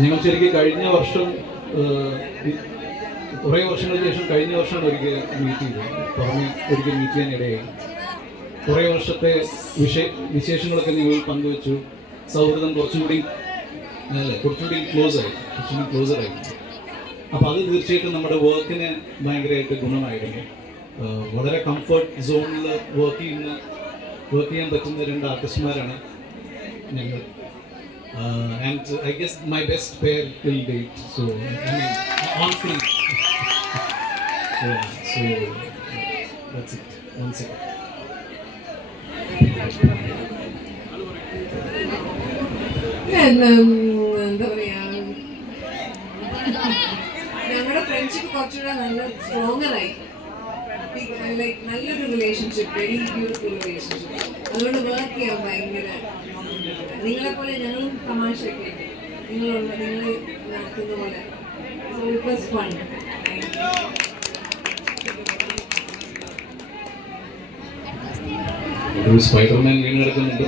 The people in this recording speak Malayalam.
ഞങ്ങൾ ശരിക്കും കഴിഞ്ഞ വർഷം കുറേ വർഷങ്ങൾക്ക് ശേഷം കഴിഞ്ഞ വർഷമാണ് ഒരിക്കൽ മീറ്റ് ചെയ്തത്. പുറമെ ഒരിക്കൽ മീറ്റ് ചെയ്യാനിടയായി. കുറേ വർഷത്തെ വിശേഷങ്ങളൊക്കെ നിങ്ങൾ പങ്കുവെച്ചു. സൗഹൃദം കുറച്ചുകൂടി ക്ലോസറായി. അപ്പോൾ അത് തീർച്ചയായിട്ടും നമ്മുടെ വർക്കിന് ഭയങ്കരമായിട്ട് ഗുണമായിരുന്നു. വളരെ കംഫർട്ട് സോണിൽ വർക്ക് ചെയ്യാൻ പറ്റുന്ന രണ്ട് ആർട്ടിസ്റ്റുമാരാണ് ഞങ്ങൾ. And I guess my best pair till date. So I mean, on screen. Yeah. So that's it. One second. എന്താ പറയാ, ഞങ്ങളുടെ ഫ്രണ്ട്ഷിപ്പ് കുറച്ചുകൂടെ നല്ല സ്ട്രോങ്ങറായി. ലൈക്ക് നല്ലൊരു റിലേഷൻഷിപ്പ്, വെരി ബ്യൂട്ടിഫുൾ റിലേഷൻഷിപ്പ്. അതുകൊണ്ട് വർക്ക് ചെയ്യാൻ ഭയങ്കര, നിങ്ങളെപ്പോലെ ഞങ്ങളും തമാശയൊക്കെ നിങ്ങൾ നടത്തുന്ന പോലെ. So it was fun. ഒരു സ്പൈഡർമാൻ വീണ് കിടക്കുന്നുണ്ട്.